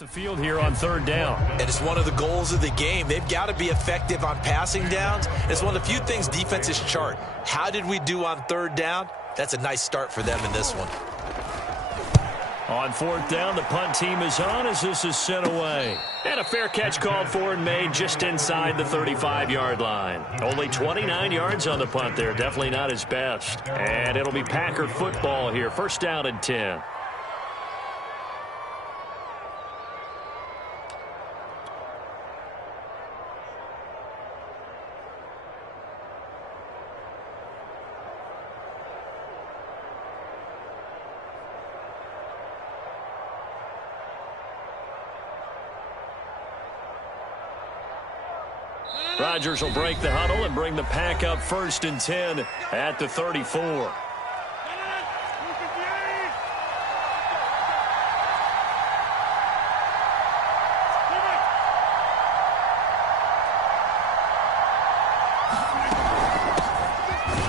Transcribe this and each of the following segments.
The field here on third down. And it's one of the goals of the game. They've got to be effective on passing downs. It's one of the few things defenses chart. How did we do on third down? That's a nice start for them in this one. On fourth down, the punt team is on as this is sent away. And a fair catch called for and made just inside the 35-yard line. Only 29 yards on the punt there. Definitely not his best. And it'll be Packer football here. First down and 10. Rodgers will break the huddle and bring the Pack up first and 10 at the 34.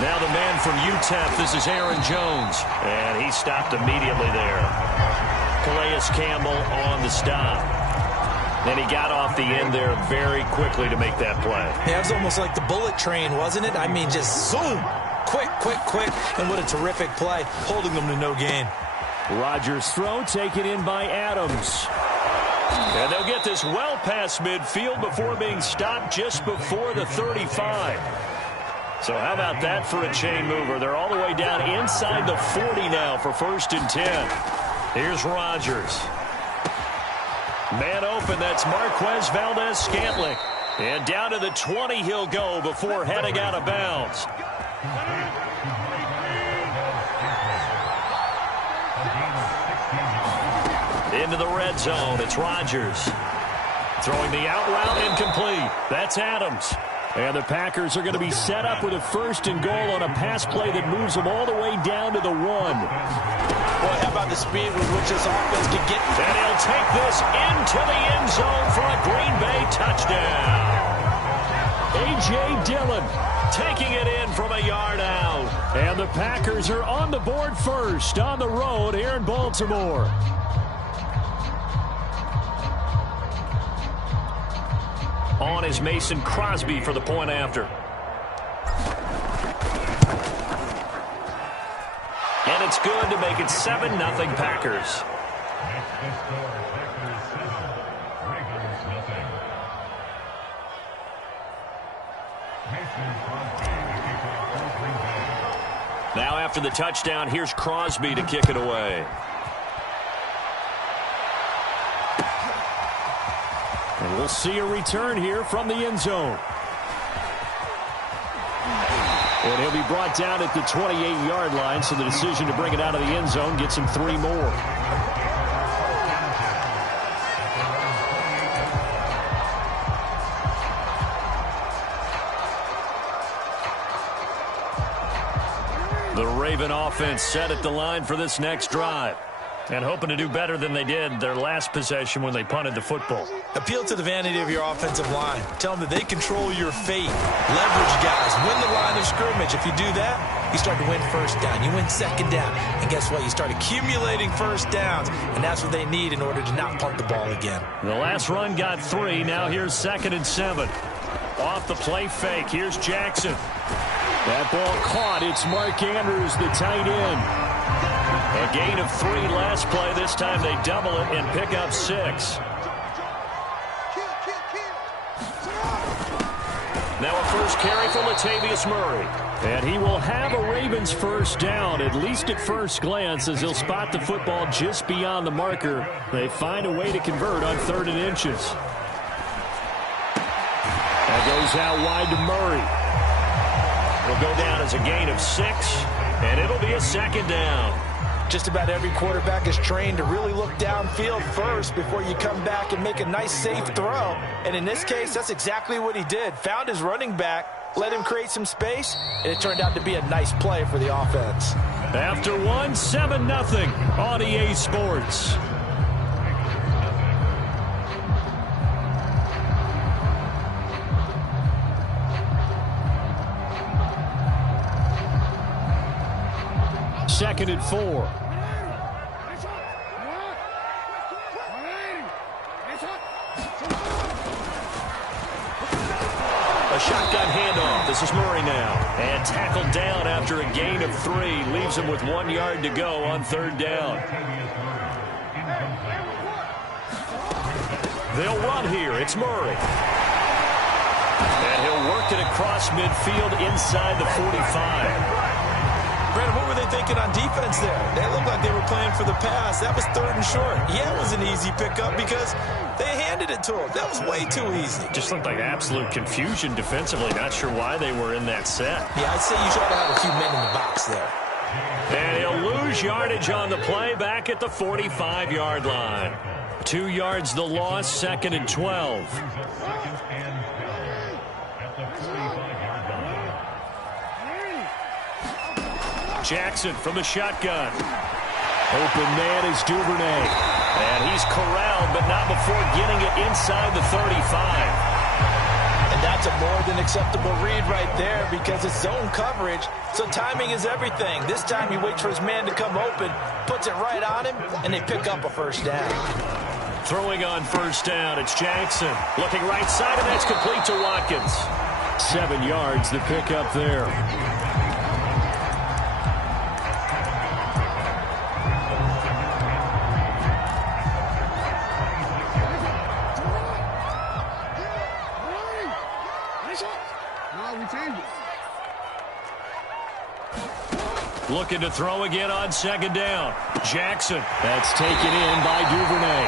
Now the man from UTEP, this is Aaron Jones. And he stopped immediately there. Calais Campbell on the stop. Then he got off the end there very quickly to make that play. Yeah, it was almost like the bullet train, wasn't it? I mean, just zoom. Quick, quick, quick. And what a terrific play, holding them to no gain. Rodgers' throw taken in by Adams. And they'll get this well past midfield before being stopped just before the 35. So how about that for a chain mover? They're all the way down inside the 40 now for first and 10. Here's Rodgers. Man open, that's Marquez Valdez-Scantling. And down to the 20 he'll go before heading out of bounds. Into the red zone, it's Rodgers. Throwing the out route incomplete. That's Adams. And the Packers are going to be set up with a first and goal on a pass play that moves them all the way down to the 1. Boy, how about the speed with which this offense can get? And he'll take this into the end zone for a Green Bay touchdown. A.J. Dillon taking it in from a yard out. And the Packers are on the board first on the road here in Baltimore. On is Mason Crosby for the point after. And it's good to make it 7-0 Packers. Now after the touchdown, here's Crosby to kick it away. And we'll see a return here from the end zone. And he'll be brought down at the 28-yard line, so the decision to bring it out of the end zone gets him 3 more. The Raven offense set at the line for this next drive. And hoping to do better than they did their last possession when they punted the football. Appeal to the vanity of your offensive line. Tell them that they control your fate. Leverage guys. Win the line of scrimmage. If you do that, you start to win first down. You win second down. And guess what? You start accumulating first downs. And that's what they need in order to not punt the ball again. The last run got 3. Now here's 2nd and 7. Off the play fake. Here's Jackson. That ball caught. It's Mark Andrews, the tight end. A gain of 3 last play. This time they double it and pick up 6. Now a first carry for Latavius Murray. And he will have a Ravens first down, at least at first glance, as he'll spot the football just beyond the marker. They find a way to convert on 3rd and inches. That goes out wide to Murray. It'll go down as a gain of 6, and it'll be a 2nd down. Just about every quarterback is trained to really look downfield first before you come back and make a nice, safe throw. And in this case, that's exactly what he did. Found his running back, let him create some space, and it turned out to be a nice play for the offense. After 1, 7-0 on EA Sports. Second and 4. A shotgun handoff. This is Murray now. And tackled down after a gain of 3. Leaves him with 1 yard to go on 3rd down. They'll run here. It's Murray. And he'll work it across midfield inside the 45. Brandon, what were they thinking on defense there? They looked like they were playing for the pass. That was 3rd and short. Yeah, it was an easy pickup because they handed it to him. That was way too easy. Just looked like absolute confusion defensively. Not sure why they were in that set. Yeah, I'd say you should have a few men in the box there. And he'll lose yardage on the play back at the 45-yard line. 2 yards the loss, 2nd and 12. Jackson from the shotgun. Open man is Duvernay. And he's corralled, but not before getting it inside the 35. And that's a more than acceptable read right there because it's zone coverage, so timing is everything. This time he waits for his man to come open, puts it right on him, and they pick up a 1st down. Throwing on 1st down, it's Jackson. Looking right side, and that's complete to Watkins. 7 yards, the pickup there. Looking to throw again on 2nd down. Jackson. That's taken in by Duvernay.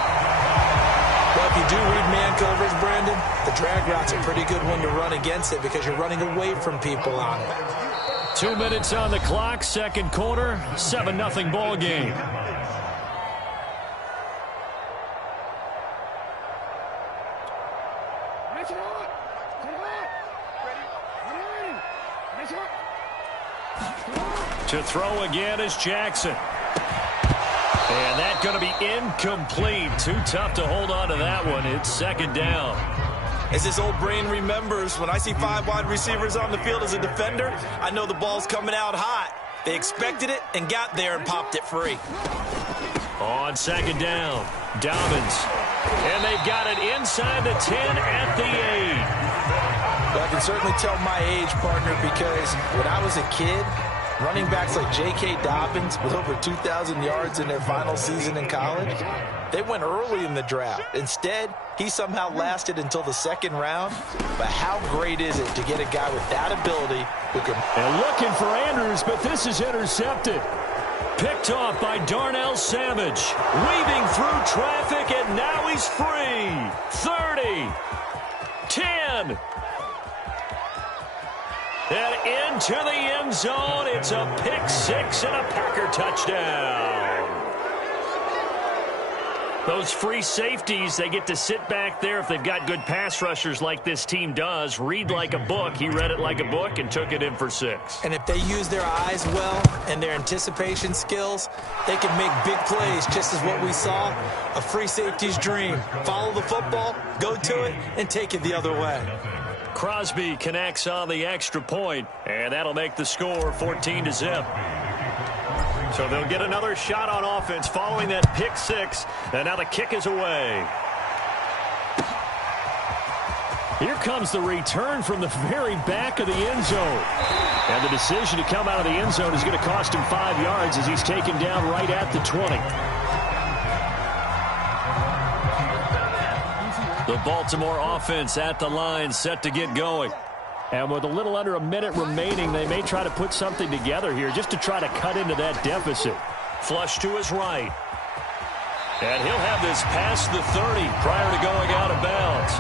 Well, if you do read man coverage, Brandon, the drag route's a pretty good one to run against it because you're running away from people on it. 2 minutes on the clock, 2nd quarter, 7-0 ball game. To throw again is Jackson. And that's going to be incomplete. Too tough to hold on to that one. It's 2nd down. As his old brain remembers, when I see 5 wide receivers on the field as a defender, I know the ball's coming out hot. They expected it and got there and popped it free. On 2nd down, Dobbins. And they've got it inside the 10 at the 8. Well, I can certainly tell my age, partner, because when I was a kid, running backs like J.K. Dobbins with over 2,000 yards in their final season in college, they went early in the draft. Instead, he somehow lasted until the 2nd round. But how great is it to get a guy with that ability who can... And looking for Andrews, but this is intercepted. Picked off by Darnell Savage. Weaving through traffic, and now he's free. 30. 10. And into the end zone. It's a pick 6 and a Packer touchdown. Those free safeties, they get to sit back there if they've got good pass rushers like this team does. Read like a book. He read it like a book and took it in for 6. And if they use their eyes well and their anticipation skills, they can make big plays, just as what we saw. A free safety's dream. Follow the football, go to it, and take it the other way. Crosby connects on the extra point, and that'll make the score 14-0. So they'll get another shot on offense following that pick 6, and now the kick is away. Here comes the return from the very back of the end zone. And the decision to come out of the end zone is going to cost him 5 yards as he's taken down right at the 20. The Baltimore offense at the line, set to get going. And with a little under a minute remaining, they may try to put something together here just to try to cut into that deficit. Flush to his right. And he'll have this past the 30 prior to going out of bounds.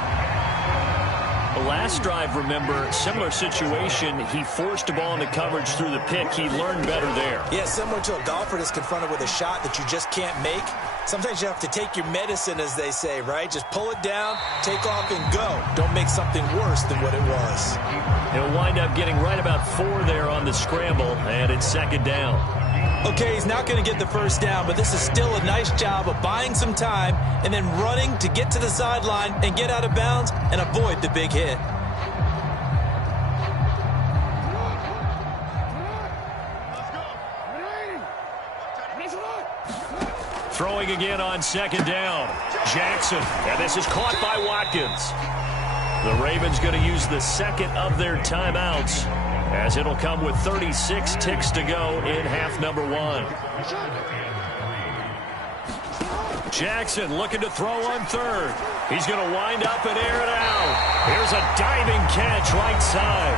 The last drive, remember, similar situation. He forced a ball into coverage through the pick. He learned better there. Yeah, similar to a golfer that's confronted with a shot that you just can't make. Sometimes you have to take your medicine, as they say, right? Just pull it down, take off, and go. Don't make something worse than what it was. He'll wind up getting right about 4 there on the scramble, and it's 2nd down. Okay, he's not going to get the 1st down, but this is still a nice job of buying some time and then running to get to the sideline and get out of bounds and avoid the big hit. Throwing again on second down. Jackson. And this is caught by Watkins. The Ravens going to use the second of their timeouts, as it'll come with 36 ticks to go in half number one. Jackson looking to throw on third. He's going to wind up and air it out. Here's a diving catch right side.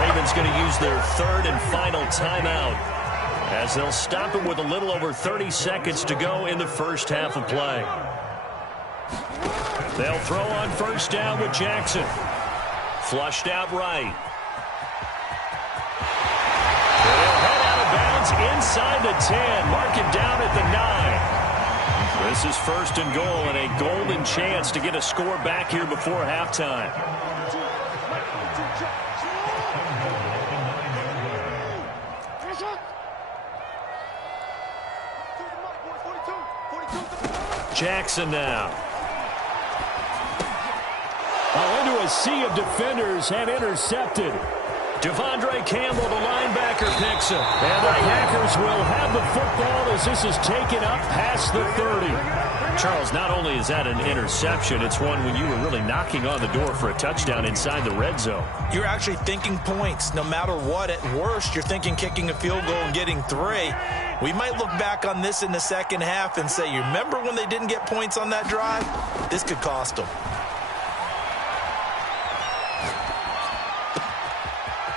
Ravens going to use their third and final timeout, as they'll stop him with a little over 30 seconds to go in the first half of play. They'll throw on first down with Jackson. Flushed out right. They'll head out of bounds inside the 10. Mark it down at the 9. This is first and goal, and a golden chance to get a score back here before halftime. Jackson now. Into a sea of defenders and intercepted. Devondre Campbell, the linebacker, picks him. And the Packers will have the football as this is taken up past the 30. Charles, not only is that an interception, it's one when you were really knocking on the door for a touchdown inside the red zone. You're actually thinking points. No matter what, at worst, you're thinking kicking a field goal and getting 3. We might look back on this in the second half and say, you remember when they didn't get points on that drive? This could cost them.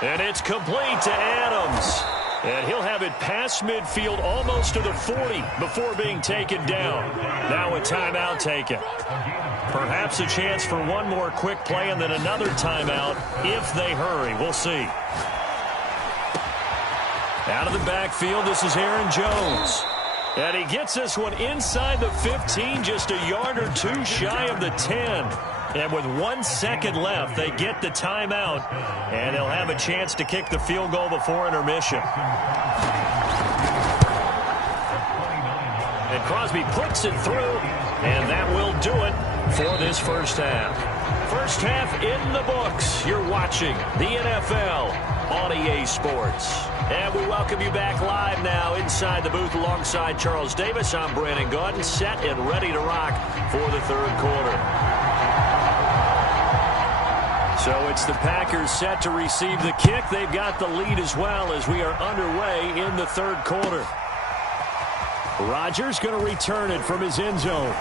And it's complete to Adams. And he'll have it past midfield almost to the 40 before being taken down. Now a timeout taken. Perhaps a chance for one more quick play and then another timeout if they hurry. We'll see. Out of the backfield, this is Aaron Jones. And he gets this one inside the 15, just a yard or two shy of the 10. And with 1 second left, they get the timeout, and they'll have a chance to kick the field goal before intermission. And Crosby puts it through, and that will do it for this first half. First half in the books. You're watching the NFL on EA Sports. And we welcome you back live now inside the booth alongside Charles Davis. I'm Brandon Gaudin, set and ready to rock for the third quarter. So it's the Packers set to receive the kick. They've got the lead as well as we are underway in the third quarter. Rodgers going to return it from his end zone.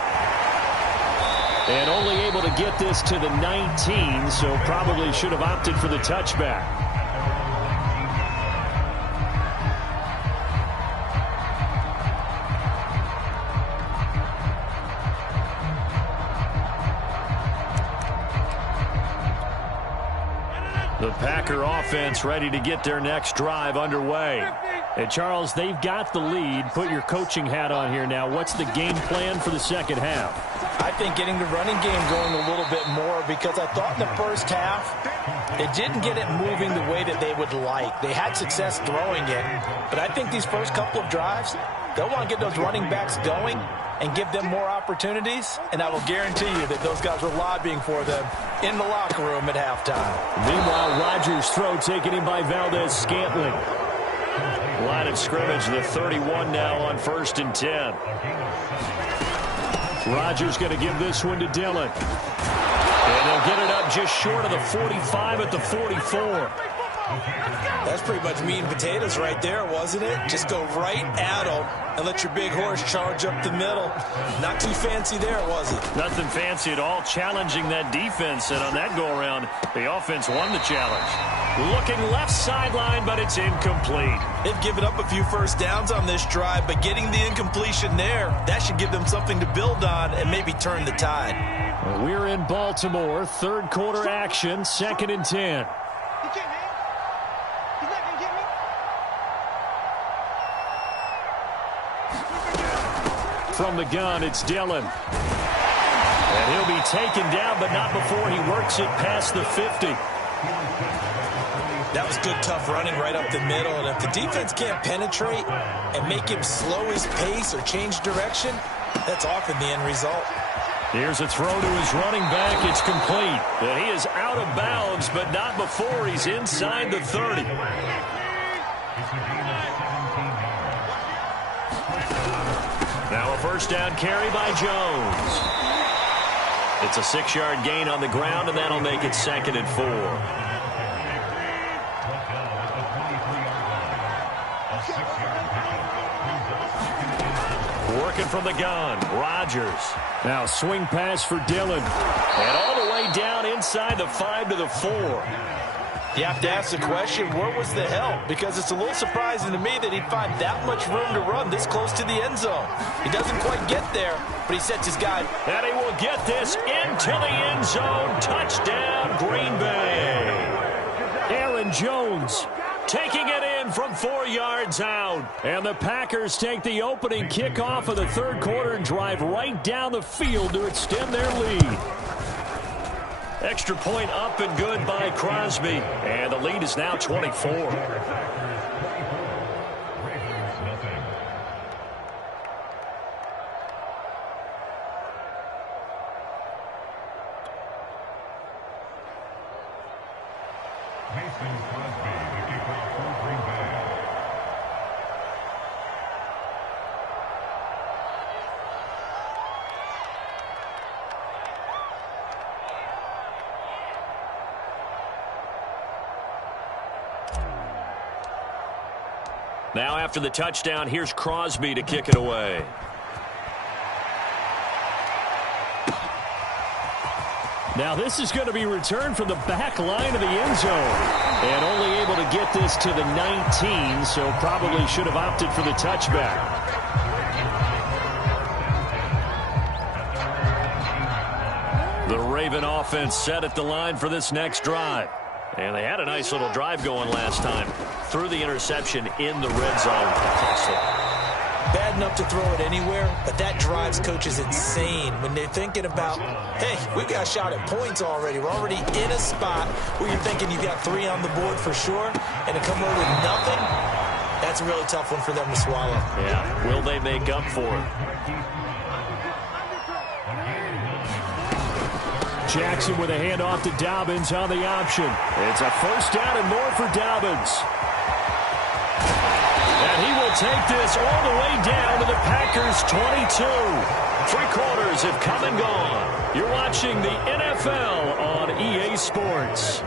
And only able to get this to the 19, so probably should have opted for the touchback. The Packer offense ready to get their next drive underway. And Charles, they've got the lead. Put your coaching hat on here now. What's the game plan for the second half? I think getting the running game going a little bit more, because I thought in the first half they didn't get it moving the way that they would like. They had success throwing it, but I think these first couple of drives, they'll want to get those running backs going and give them more opportunities, and I will guarantee you that those guys were lobbying for them in the locker room at halftime. Meanwhile, Rodgers' throw taken in by Valdez-Scantling. Line of scrimmage, the 31 now on 1st and 10. Rodgers going to give this one to Dillon. And they'll get it up just short of the 45 at the 44. That's pretty much meat and potatoes right there, wasn't it? Just go right at them and let your big horse charge up the middle. Not too fancy there, was it? Nothing fancy at all, challenging that defense. And on that go-around, the offense won the challenge. Looking left sideline, but it's incomplete. They've given up a few first downs on this drive, but getting the incompletion there, that should give them something to build on and maybe turn the tide. Well, we're in Baltimore, third quarter action, 2nd and 10. From the gun, it's Dillon. And he'll be taken down, but not before he works it past the 50. That was good, tough running right up the middle. And if the defense can't penetrate and make him slow his pace or change direction, that's often the end result. Here's a throw to his running back. It's complete. And he is out of bounds, but not before he's inside the 30. Now a first down carry by Jones. It's a 6-yard gain on the ground, and that'll make it 2nd and 4. Working from the gun, Rodgers. Now swing pass for Dillon. And all the way down inside the 5 to the 4. You have to ask the question, where was the help? Because it's a little surprising to me that he'd find that much room to run this close to the end zone. He doesn't quite get there, but he sets his guy. And he will get this into the end zone. Touchdown, Green Bay. Aaron Jones taking it in from 4 yards out. And the Packers take the opening kickoff of the third quarter and drive right down the field to extend their lead. Extra point up and good by Crosby. And the lead is now 24. Now after the touchdown, here's Crosby to kick it away. Now this is going to be returned from the back line of the end zone. And only able to get this to the 19, so probably should have opted for the touchback. The Raven offense set at the line for this next drive. And they had a nice little drive going last time. Threw the interception in the red zone. Bad enough to throw it anywhere, but that drives coaches insane when they're thinking about, hey, we got a shot at points already. We're already in a spot where you're thinking you got 3 on the board for sure, and to come away with nothing, that's a really tough one for them to swallow. Yeah, will they make up for it? Jackson with a handoff to Dobbins on the option. It's a first down and more for Dobbins. And he will take this all the way down to the Packers' 22. 3 quarters have come and gone. You're watching the NFL on EA Sports.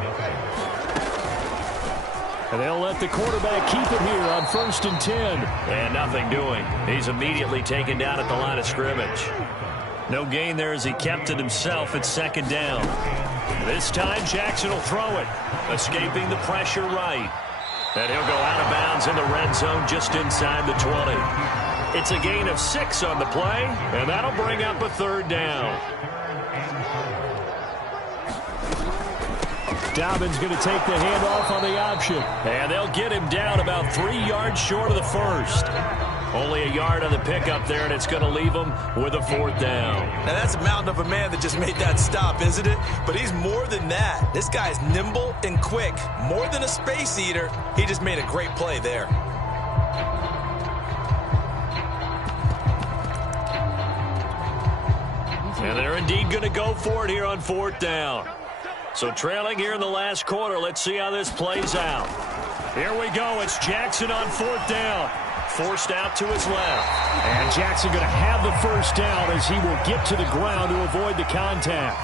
And they'll let the quarterback keep it here on 1st and 10. And nothing doing. He's immediately taken down at the line of scrimmage. No gain there as he kept it himself at 2nd down. This time Jackson will throw it, escaping the pressure right. And he'll go out of bounds in the red zone just inside the 20. It's a gain of 6 on the play, and that'll bring up a 3rd down. Dobbins going to take the handoff on the option. And they'll get him down about 3 yards short of the first. Only a yard on the pickup there, and it's going to leave him with a 4th down. Now, that's a mountain of a man that just made that stop, isn't it? But he's more than that. This guy's nimble and quick. More than a space eater. He just made a great play there. And they're indeed going to go for it here on 4th down. So trailing here in the last quarter, let's see how this plays out. Here we go. It's Jackson on 4th down. Forced out to his left. And Jackson going to have the first down as he will get to the ground to avoid the contact.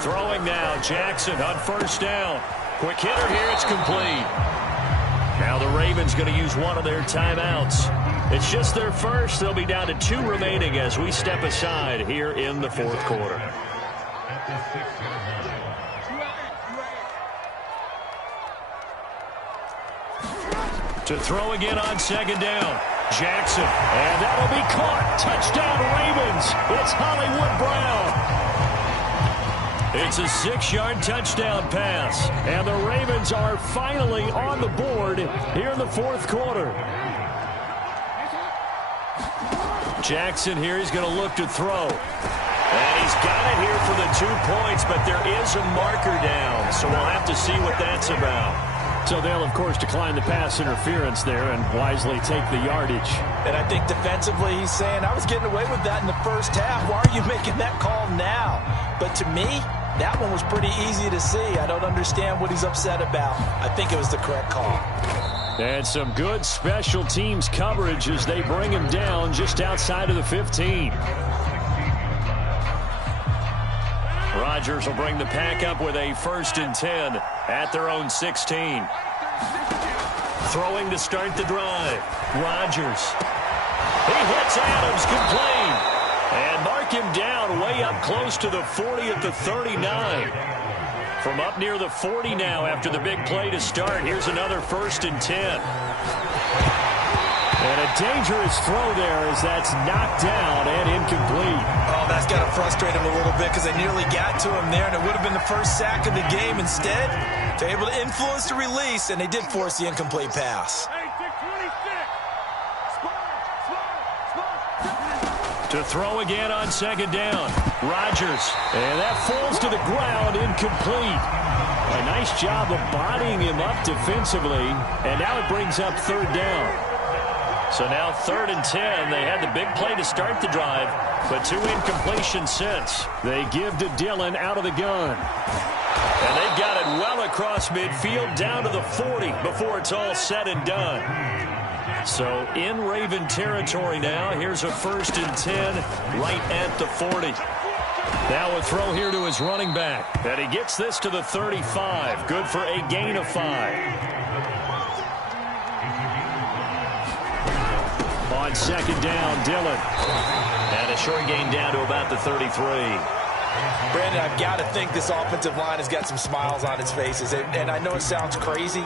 Throwing now, Jackson on 1st down. Quick hitter here, it's complete. Now the Ravens going to use one of their timeouts. It's just their first. They'll be down to 2 remaining as we step aside here in the 4th quarter. To throw again on 2nd down. Jackson. And that'll be caught. Touchdown Ravens. It's Hollywood Brown. It's a 6-yard touchdown pass. And the Ravens are finally on the board here in the 4th quarter. Jackson here, he's going to look to throw. And he's got it here for the 2 points, but there is a marker down. So we'll have to see what that's about. So they'll, of course, decline the pass interference there and wisely take the yardage. And I think defensively he's saying, I was getting away with that in the first half. Why are you making that call now? But to me, that one was pretty easy to see. I don't understand what he's upset about. I think it was the correct call. And some good special teams coverage as they bring him down just outside of the 15. Rodgers will bring the pack up with a 1st and 10 at their own 16. Throwing to start the drive. Rodgers. He hits Adams complete. And mark him down way up close to the 40 at the 39. From up near the 40 now after the big play to start. Here's another 1st and 10. And a dangerous throw there as that's knocked down and incomplete. Oh, that's got to frustrate him a little bit because they nearly got to him there, and it would have been the first sack of the game. Instead, they're able to influence the release, and they did force the incomplete pass. To throw again on 2nd down. Rodgers. And that falls to the ground, incomplete. A nice job of bodying him up defensively. And now it brings up 3rd down. So now 3rd and 10. They had the big play to start the drive, but 2 incompletions since. They give to Dillon out of the gun. And they've got it well across midfield down to the 40 before it's all said and done. So in Raven territory now. Here's a 1st and 10 right at the 40. Now a throw here to his running back. And he gets this to the 35. Good for a gain of 5. On 2nd down, Dillon. And a short gain down to about the 33. Brandon, I've got to think this offensive line has got some smiles on its faces. And I know it sounds crazy,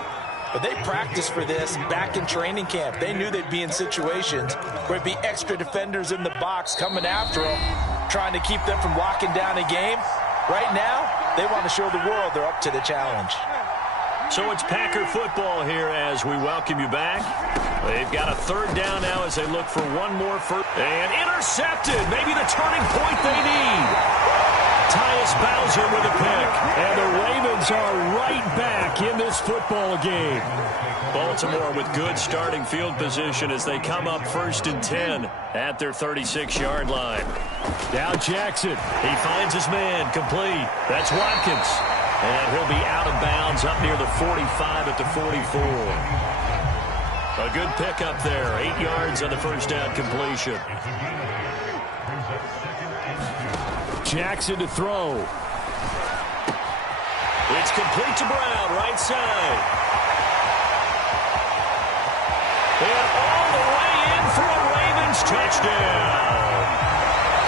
but they practiced for this back in training camp. They knew they'd be in situations where it'd be extra defenders in the box coming after them, trying to keep them from locking down a game. Right now, they want to show the world they're up to the challenge. So it's Packer football here as we welcome you back. They've got a 3rd down now as they look for one more first. And intercepted. Maybe the turning point they need. Tyus Bowser with a pick. And the Ravens are right back in this football game. Baltimore with good starting field position as they come up 1st and 10 at their 36-yard line. Now Jackson. He finds his man complete. That's Watkins. And he'll be out of bounds up near the 45 at the 44. A good pickup there. 8 yards on the 1st down completion. Jackson to throw. It's complete to Brown, right side. And all the way in for a Ravens touchdown.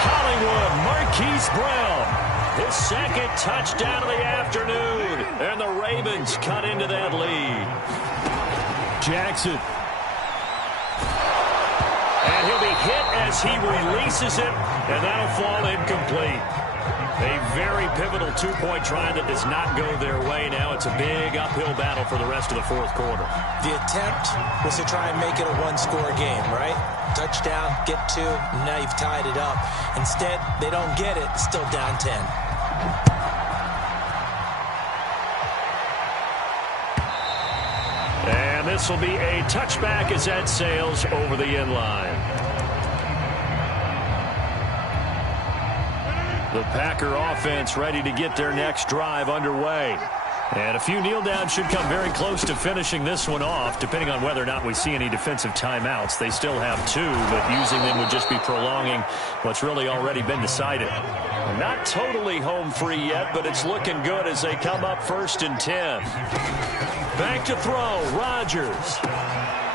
Hollywood Marquise Brown. His 2nd touchdown of the afternoon. And the Ravens cut into that lead. Jackson. And he'll be hit as he releases it. And that'll fall incomplete. A very pivotal 2-point try that does not go their way. Now it's a big uphill battle for the rest of the 4th quarter. The attempt was to try and make it a one-score game, right? Touchdown, get 2, and now you've tied it up. Instead, they don't get it. It's still down 10. And this will be a touchback as that sails over the end line. The Packer offense ready to get their next drive underway. And a few kneel downs should come very close to finishing this one off, depending on whether or not we see any defensive timeouts. They still have 2, but using them would just be prolonging what's really already been decided. Not totally home free yet, but it's looking good as they come up 1st and 10. Back to throw, Rodgers.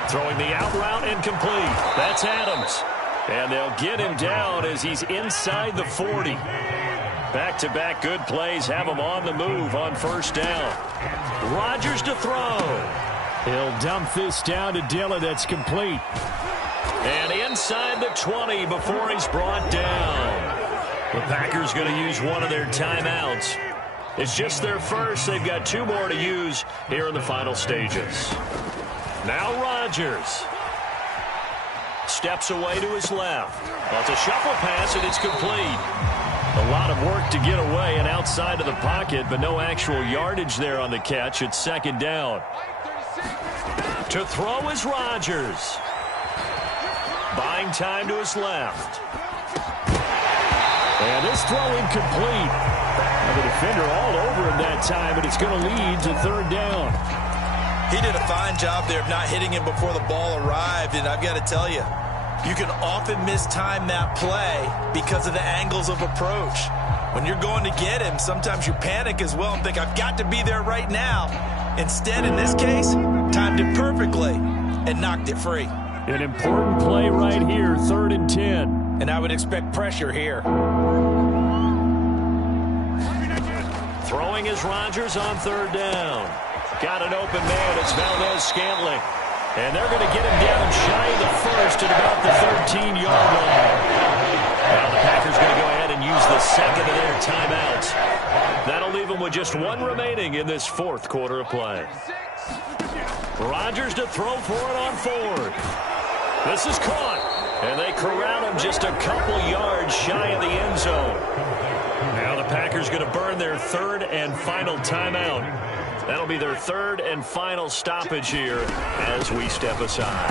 Throwing the out route incomplete. That's Adams. And they'll get him down as he's inside the 40. Back-to-back good plays have him on the move on 1st down. Rodgers to throw. He'll dump this down to Dillon. That's complete. And inside the 20 before he's brought down. The Packers going to use one of their timeouts. It's just their first. They've got 2 more to use here in the final stages. Now Rodgers. Steps away to his left. Well, it's a shuffle pass, and it's complete. A lot of work to get away and outside of the pocket, but no actual yardage there on the catch. It's 2nd down. To throw is Rodgers. Buying time to his left. And this throw incomplete. And the defender all over him that time, but it's going to lead to 3rd down. He did a fine job there of not hitting him before the ball arrived, and I've got to tell you, you can often mistime that play because of the angles of approach. When you're going to get him, sometimes you panic as well and think, I've got to be there right now. Instead, in this case, timed it perfectly and knocked it free. An important play right here, 3rd and 10. And I would expect pressure here. Throwing is Rodgers on 3rd down. Got an open man. It's Valdez-Scantling. And they're going to get him down shy of the first at about the 13-yard line. Now the Packers going to go ahead and use the second of their timeouts. That'll leave them with just one remaining in this 4th quarter of play. Rodgers to throw for it on 4th. This is caught. And they corral him just a couple yards shy of the end zone. Now the Packers going to burn their 3rd and final timeout. That'll be their 3rd and final stoppage here as we step aside.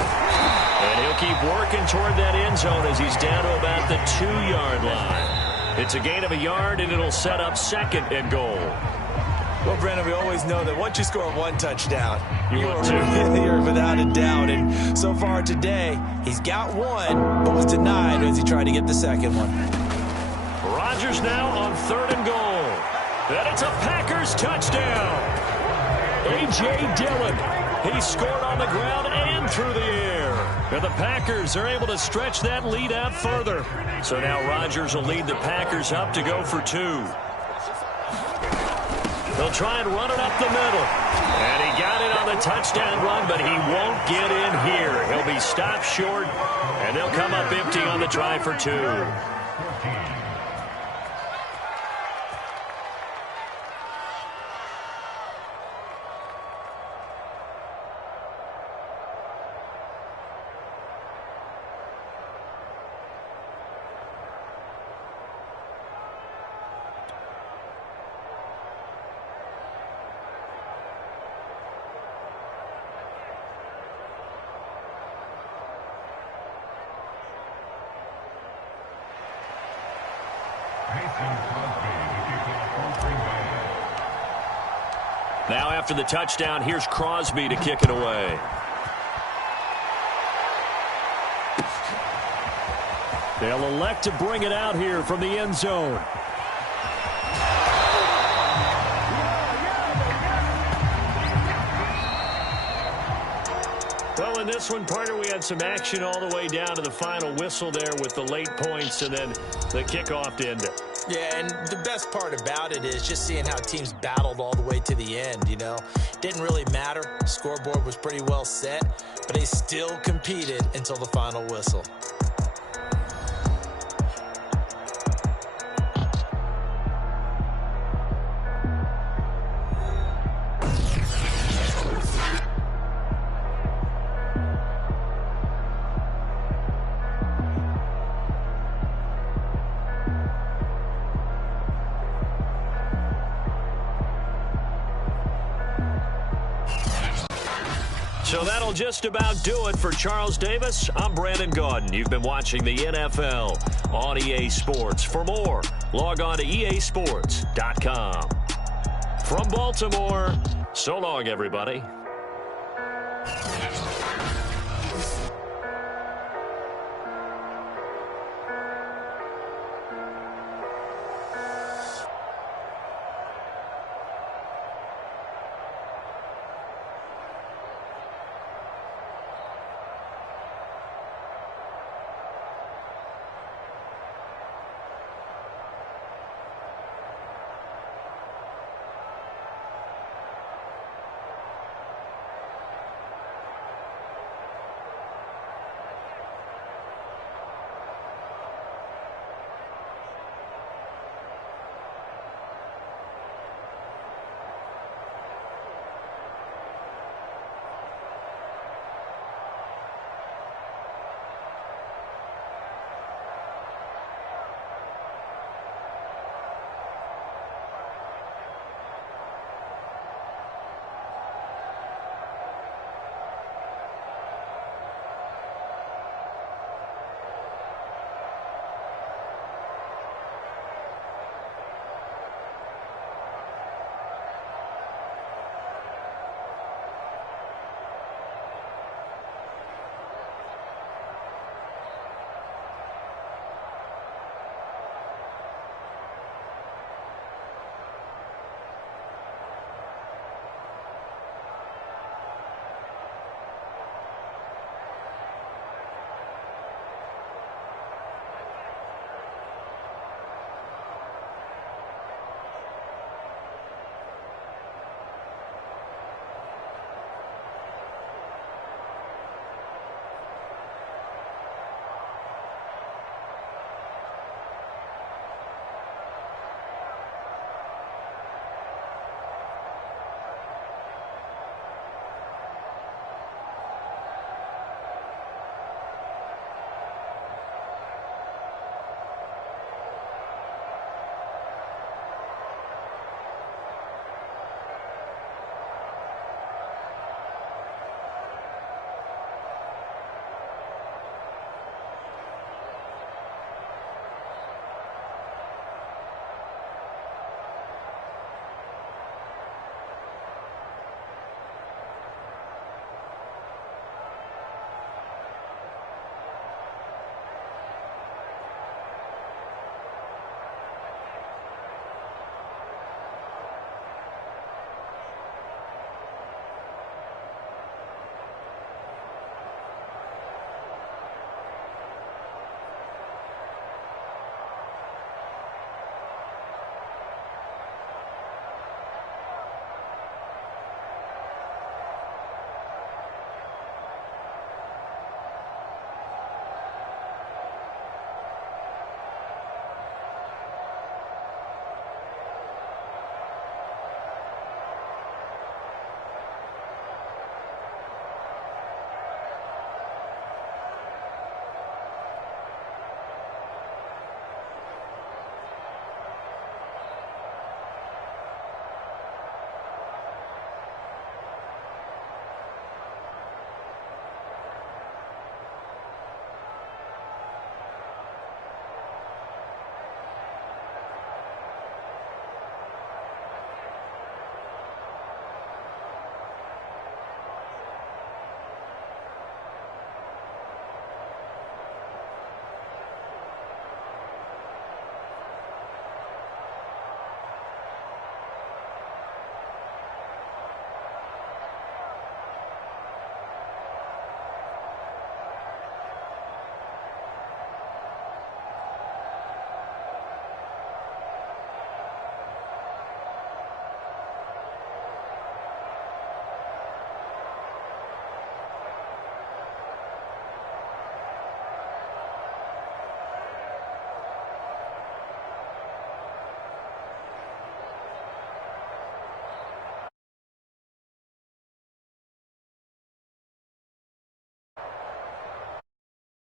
And he'll keep working toward that end zone as he's down to about the 2-yard line. It's a gain of a yard, and it'll set up 2nd and goal. Well, Brandon, we always know that once you score 1 touchdown, you're without a doubt. And so far today, he's got 1, but was denied as he tried to get the 2nd one. Rodgers now on 3rd and goal. And it's a Packers touchdown. A.J. Dillon. He scored on the ground and through the air. And the Packers are able to stretch that lead out further. So now Rodgers will lead the Packers up to go for 2. They'll try and run it up the middle. And he got it on the touchdown run, but he won't get in here. He'll be stopped short, and they'll come up empty on the try for 2. Now after the touchdown, here's Crosby to kick it away. They'll elect to bring it out here from the end zone. Well, in this one, partner, we had some action all the way down to the final whistle there with the late points and then the kickoff to end it. Yeah, and the best part about it is just seeing how teams battled all the way to the end, you know. Didn't really matter. The scoreboard was pretty well set, but they still competed until the final whistle. So that'll just about do it for Charles Davis. I'm Brandon Gaudin. You've been watching the NFL on EA Sports. For more, log on to easports.com. From Baltimore, so long, everybody.